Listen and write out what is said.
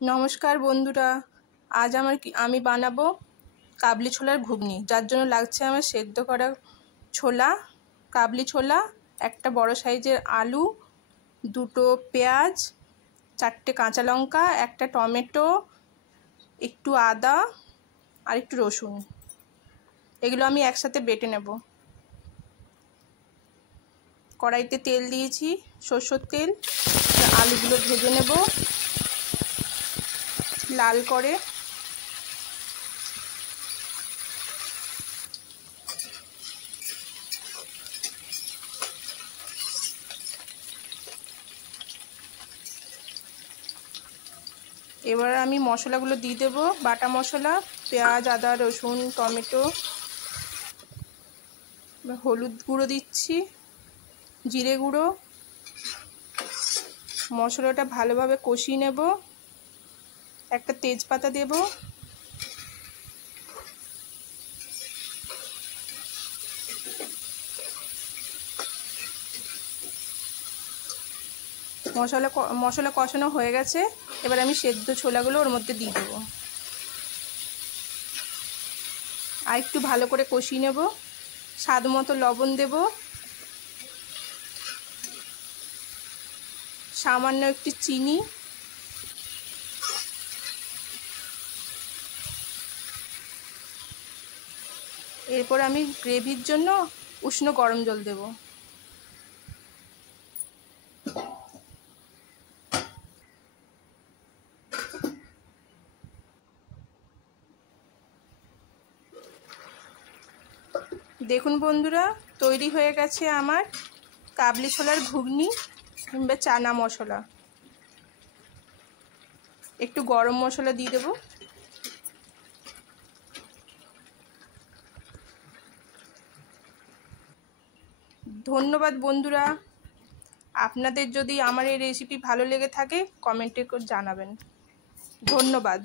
নমস্কার বন্ধুরা, আজ আমি বানাবো কাবলি ছোলার ঘুগনি। যার জন্য লাগছে আমার সেদ্ধ করা ছোলা, কাবলি ছোলা, একটা বড় সাইজের আলু, দুটো পেঁয়াজ, চারটে কাঁচা লঙ্কা, একটা টমেটো, একটু আদা আর একটু রসুন। এগুলো আমি একসাথে বেটে নেব। কড়াইতে তেল দিয়েছি, সরষের তেল। আলুগুলো ভেজে নেব লাল করে। এবার আমি মশলাগুলো দিয়ে দেবো, বাটা মশলা, পেঁয়াজ, আদা, রসুন, টমেটো। হলুদ গুঁড়ো দিচ্ছি, জিরে গুঁড়ো। মশলাটা ভালোভাবে কষিয়ে নেব। একটা তেজপাতা দেব, মশলা কষানো হয়ে গেছে। এবার আমি সেদ্ধ ছোলাগুলো ওর মধ্যে দিয়ে দেবো, আর একটু ভালো করে কষিয়ে নেব। স্বাদ মতো লবণ দেব, সামান্য একটু চিনি, এরপর আমি গ্রেভির জন্য উষ্ণ গরম জল দেব। দেখুন বন্ধুরা, তৈরি হয়ে গেছে আমার কাবলি ছোলার ঘুগনি কিংবা চানা মশলা। একটু গরম মশলা দিয়ে দেব। ধন্যবাদ বন্ধুরা। আপনাদের যদি আমার এই রেসিপি ভালো লেগে থাকে কমেন্টে জানাবেন। ধন্যবাদ।